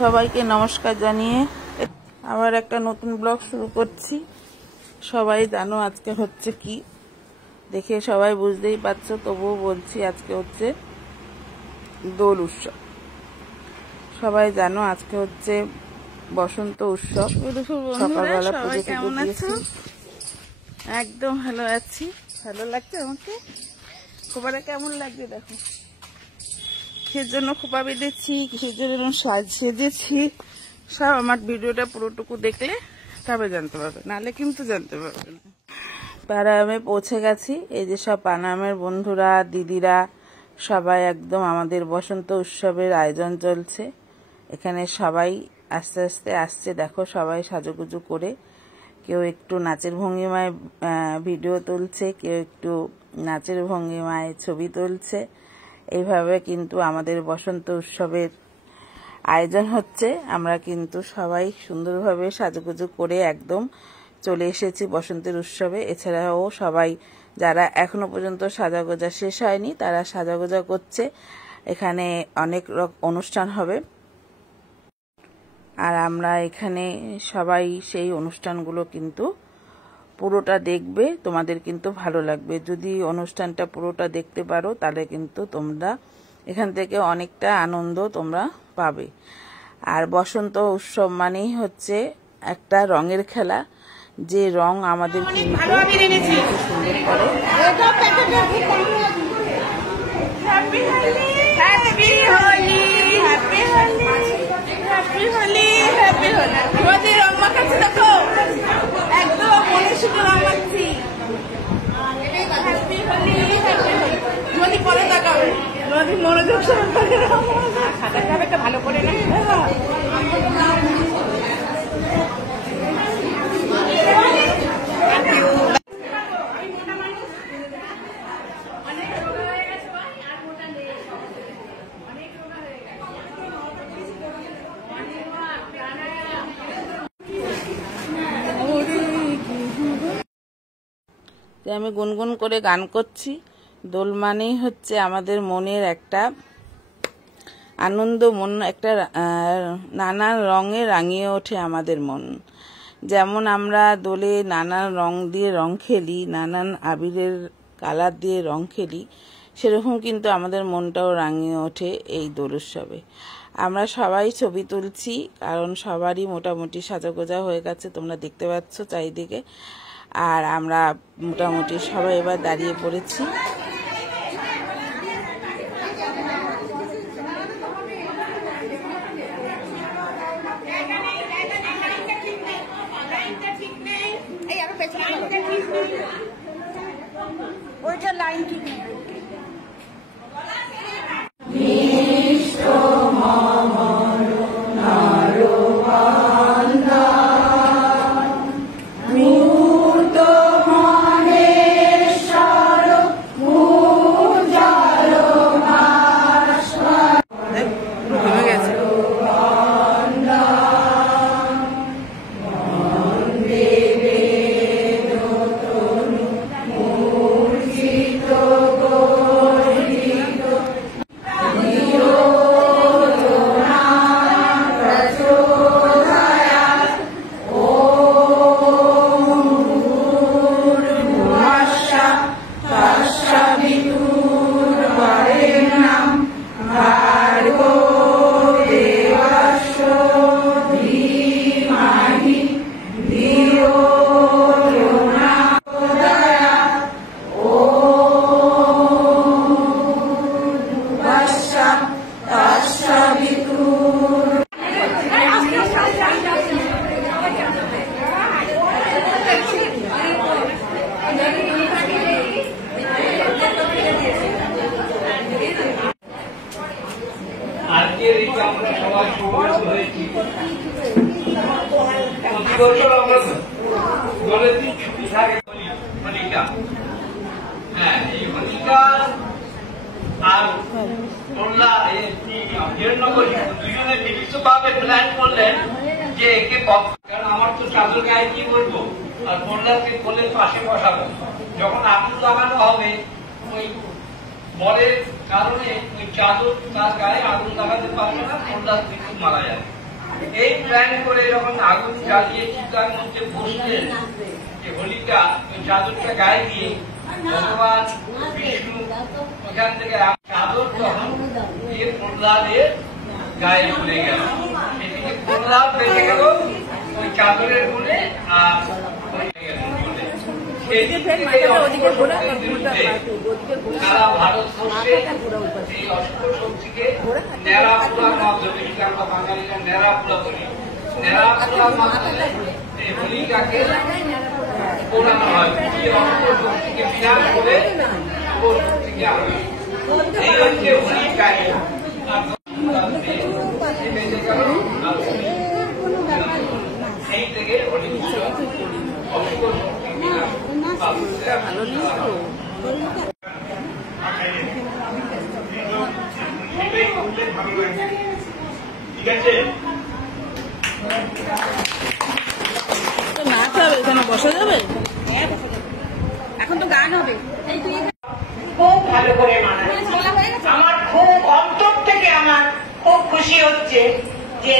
সবাইকে নমস্কার জানিয়ে আবার একটা নতুন ব্লগ শুরু করছি। সবাই জানো আজকে হচ্ছে কি, দেখে সবাই বুঝতেই পারছো, তবুও বলছি আজকে হচ্ছে দোল উৎসব। সবাই জানো আজকে হচ্ছে বসন্ত উৎসব। সকালবেলা পুজো টুজো দিয়েছি, একদম ভালো আছি। ভালো লাগছে আমাকে। খোপাটা কেমন লাগছে দেখো। কিসের জন্য খোপা বেঁধেছি, কিসের জন্য সেজেছি, সব আমার ভিডিওটা পুরোটুকু দেখলে তবে জানতে পারবে, নাহলে কিন্তু জানতে পারবে না। পানামে পৌঁছে গেছি। এই যে সব পানামের বন্ধুরা, দিদিরা সবাই একদম আমাদের বসন্ত উৎসবের আয়োজন চলছে। এখানে সবাই আস্তে আস্তে আসছে, দেখো সবাই সাজুগুজু করে, কেউ একটু নাচের ভঙ্গিমায় ভিডিও তুলছে, কেউ একটু নাচের ভঙ্গিমায় ছবি তুলছে। এইভাবে কিন্তু আমাদের বসন্ত উৎসবের আয়োজন হচ্ছে। আমরা কিন্তু সবাই সুন্দরভাবে সাজুগুজু করে একদম চলে এসেছি বসন্তের উৎসবে। এছাড়াও সবাই যারা এখনো পর্যন্ত সাজাগোজা শেষ হয়নি তারা সাজাগোজা করছে। এখানে অনেক অনুষ্ঠান হবে, আর আমরা এখানে সবাই সেই অনুষ্ঠানগুলো কিন্তু পুরোটা দেখবে। তোমাদের কিন্তু ভালো লাগবে যদি অনুষ্ঠানটা পুরোটা দেখতে পারো, তাহলে কিন্তু তোমরা এখান থেকে অনেকটা আনন্দ তোমরা পাবে। আর বসন্ত উৎসব মানেই হচ্ছে একটা রঙের খেলা, যে রং আমাদের কিন্তু সুন্দর করে। মনোযোগ ভালো করে না। আমি গুনগুন করে গান করছি। দোল মানেই হচ্ছে আমাদের মনের একটা আনন্দ, মন একটা নানান রঙে রাঙিয়ে ওঠে আমাদের মন। যেমন আমরা দোলে নানান রং দিয়ে রং খেলি, নানান আবিরের কালার দিয়ে রং খেলি, সেরকম কিন্তু আমাদের মনটাও রাঙিয়ে ওঠে এই দোল উৎসবে। আমরা সবাই ছবি তুলছি, কারণ সবারই মোটামুটি সাজাগোজা হয়ে গেছে, তোমরা দেখতে পাচ্ছ চারিদিকে। আর আমরা মোটামুটি সবাই এবার দাঁড়িয়ে পড়েছি। ওইটা লাইন ঠিক নেই। আমার তো চাদর গায়ে দিয়ে বলবো, আর মোল্লাকে বলে পাশে বসাবো। যখন আগুন লাগানো হবে ওই বলের কারণে ওই চাদর তার গায়ে আগুন লাগাতে পারবে না, মোল্লা কিন্তু মারা যাবে। এই প্ল্যান করে যখন আগুন জ্বালিয়ে চিতার মধ্যে বসলেন, যে হোলিকা ওই চাদরটা গায়ে দিয়ে ভগবান বিষ্ণু ওখান থেকে চাদর তখন দিয়ে প্রহ্লাদের গায়ে পড়ে গেল। সেদিকে প্রহ্লাদ বেঁচে গেল ওই চাদরের গুণে, আর সারা ভারতবর্ষে এই অস্ত্র শক্তিকে ন্যাড়াপোড়ার মাধ্যমে, আমরা বাঙালিরা ন্যাড়াপোড়া বলি, ন্যাড়াপোড়ার মাধ্যমে এই হোলিকাকে পোড়ানো হয়। এই অস্ত্র শক্তিকে বিনাশ করে ওর শক্তিকে আনবে, এই হচ্ছে হোলিকায়। সেই থেকে হোলিকা অস্ত্র শক্তি বিনাশ। ঠিক আছে, নাচ হবে, এখানে বসা যাবে, এখন তো গান হবে। খুব ভালো করে মানায়। আমার খুব অন্তর থেকে আমার খুব খুশি হচ্ছে যে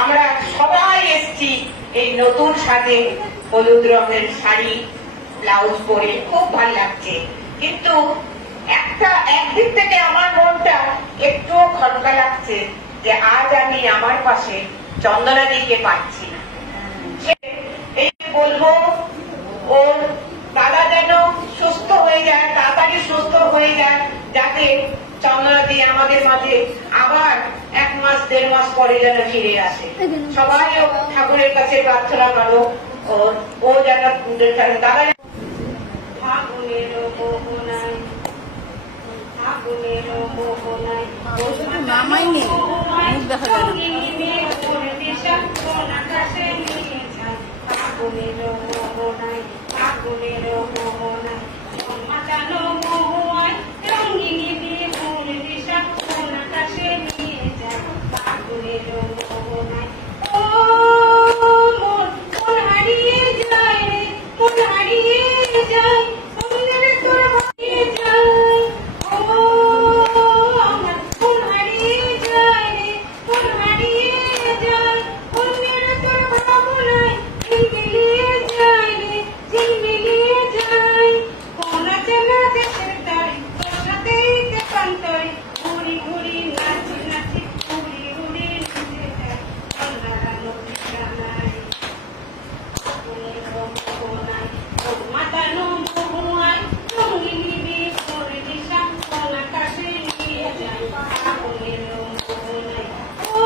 আমরা সবাই এসছি এই নতুন সাজে, হলুদ রঙের শাড়ি ব্লাউজ পরে খুব ভালো লাগছে। কিন্তু একদিক থেকে আমার মনটা একটুও খটকা লাগছে যে আজ আমি আমার পাশে চন্দনাদিকে পাচ্ছি না। এই বলবো ওর দাদা যেন সুস্থ হয়ে যায়, তাড়াতাড়ি সুস্থ হয়ে যায়, যাতে চন্দনাদি আমাদের মাঝে আবার 1 মাস 1.5 মাস পরে যেন ফিরে আসে। সবাই ঠাকুরের কাছে প্রার্থনা করো ও যেন দাদা ফাগুনের মোহনায়, ফাগুনের মোহনায় নামাই নেই, মুখ দেখা যায় না। ফাগুনের মোহনায়, ফাগুনের মোহনায় মাতানো মোহনায় রঙিনী ফুল দিশা কোন আকাশে নিয়ে যায়। ফাগুনের মোহনায় ও মন মন হারিয়ে যায় রে, মন হারিয়ে যায়, মনের তোর হারিয়ে যায়। ও আমার মন হারিয়ে যায় রে, মন হারিয়ে যায়, মনের তোর ভাবনায় ঝিলমিলিয়ে যায় রে, ঝিলমিলিয়ে যায়। কোন চেনা দেশের তারি তোর সাথেই দেখান্তরে, ঘুরি ঘুরি নাচি নাচি, ঘুরি ঘুরি নাচে যায়। অন্যান্য ঠিকানায় ফাগুনের মোহনায়, মাতানো মোহনায় রঙিনী ফুল দিশা কোন আকাশে নিয়ে যায়। ফাগুনের মোহনায় ও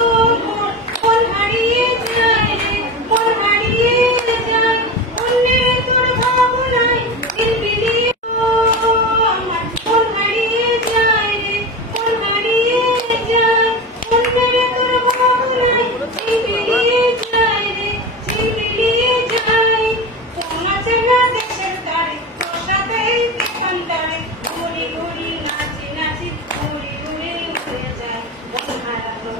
মন মন হারিয়ে যায় রে, মন হারিয়ে যায়, মনের তোর ভাবনায় ঝিলমিলিয়ে। ও আমার মন হারিয়ে যায় রে, মন হারিয়ে যায়, মনের তোর ভাবনায় ঝিলমিলিয়ে যায় রে, ঝিলমিলিয়ে যায়। কোন চেনা দেশের তারে তোর সাথেই দেখান্তরে, ঘুরি ঘুরি নাচি নাচি, ঘুরি ঘুরি উড়ে যায়। মন হারানো